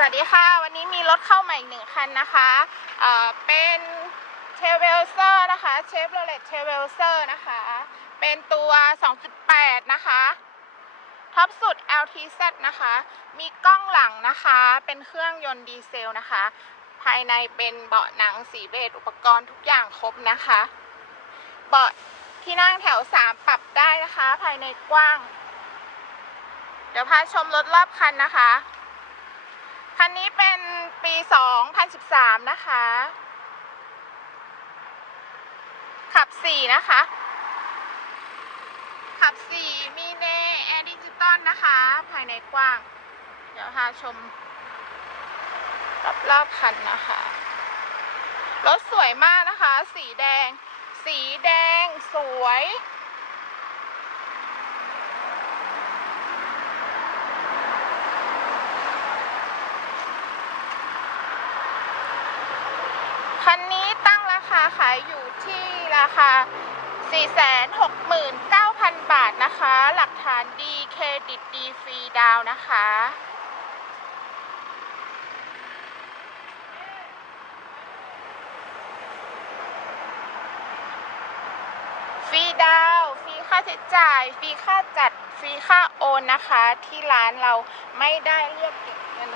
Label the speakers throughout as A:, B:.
A: สวัสดีค่ะ วันนี้มีรถเข้าใหม่อีกหนึ่งคันนะคะเอ่อเป็นเชเวลเซอร์นะคะเชฟโรเลตเชเวลเซอร์นะคะ เป็นตัว 2.8 นะคะท็อปสุด LTZ นะคะ มีกล้องหลังนะคะ เป็นเครื่องยนต์ดีเซลนะคะ ภายในเป็นเบาะหนังสีเบจอุปกรณ์ทุกอย่างครบนะคะ เบาะที่นั่งแถว 3 ปรับได้นะคะ ภายในกว้าง เดี๋ยวพาชมรถรอบคันนะคะ คันนี้เป็นปี 2013 นะคะ ขับ 4 นะคะ ขับ 4 มีเนแอร์ดิจิตอลนะคะ ภายในกว้าง เดี๋ยวพาชมรอบรอบๆคันนะคะ รถสวยมากนะคะ สีแดง สีแดงสวย คันนี้ ราคาขายอยู่ที่ราคา 469,000 บาทนะคะ หลักฐานดีเครดิตดีฟรีดาวนะคะ ฟรีดาวฟรีค่าใช้จ่าย ฟรีค่าจัด ฟรีค่าโอนนะคะ ที่ร้านเราไม่ได้เรียกเก็บเงิน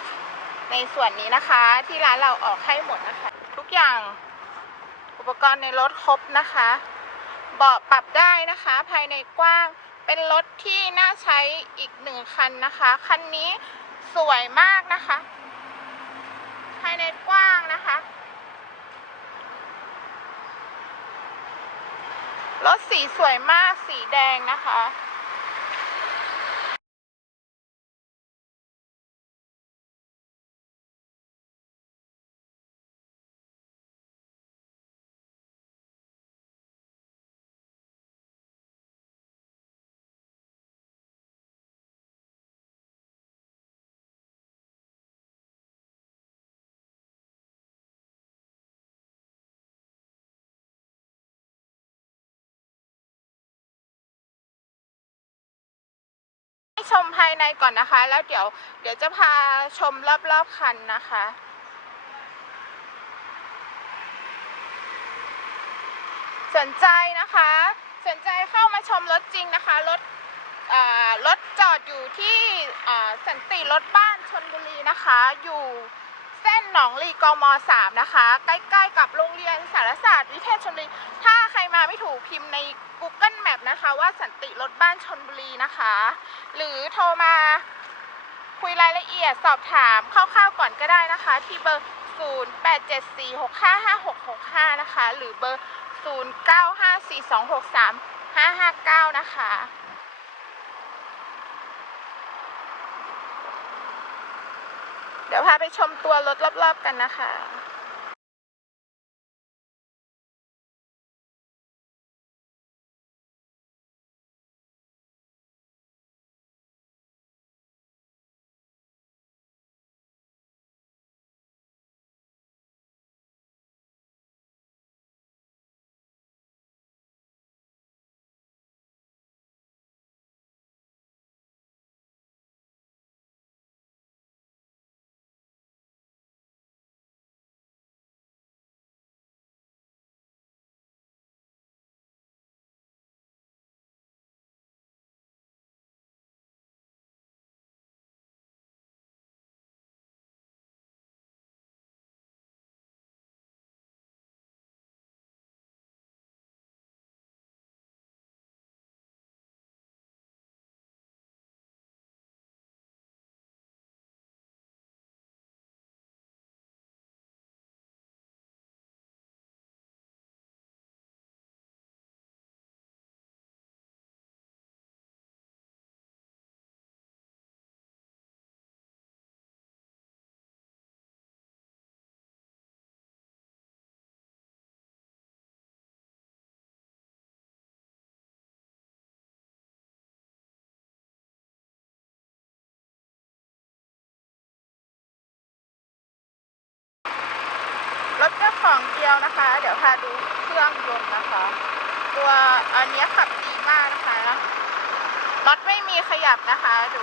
A: ในส่วนนี้นะคะ ที่ร้านเราออกให้หมดนะคะ ทุกอย่าง อุปกรณ์ในรถครบนะคะ เบาะปรับได้นะคะ ภายในกว้าง เป็นรถที่น่าใช้อีกหนึ่งคันนะคะ คันนี้สวยมากนะคะ ภายในกว้างนะคะ รถสีสวยมาก สีแดงนะคะ ชมภายในก่อนนะคะ แล้วเดี๋ยวเดี๋ยวจะพาชมรอบๆคันนะคะสนใจนะคะ สนใจเข้ามาชมรถจริงนะคะ รถรถจอดอยู่ที่สันติรถบ้านชนบุรีนะคะ อยู่เส้นหนองลีกมสามนะคะ ใกล้ๆกับโรงเรียนสารศาสตร์วิเทศชลบุรีถ้า มาไม่ถูกพิมพ์ใน Google Map นะคะ ว่าสันติรถบ้านชนบุรีนะคะ หรือโทรมาคุยรายละเอียดสอบถามคร่าวๆก่อนก็ได้นะคะ ที่เบอร์ 0874655665 นะคะ หรือเบอร์ 0954263559 นะคะเดี๋ยวพาไปชมตัวรถรอบๆกันนะคะ ของเดียวนะคะ เดี๋ยวพาดูเครื่องยนต์นะคะ ตัวอันนี้ขับดีมากนะคะรถไม่มีขยับนะคะดู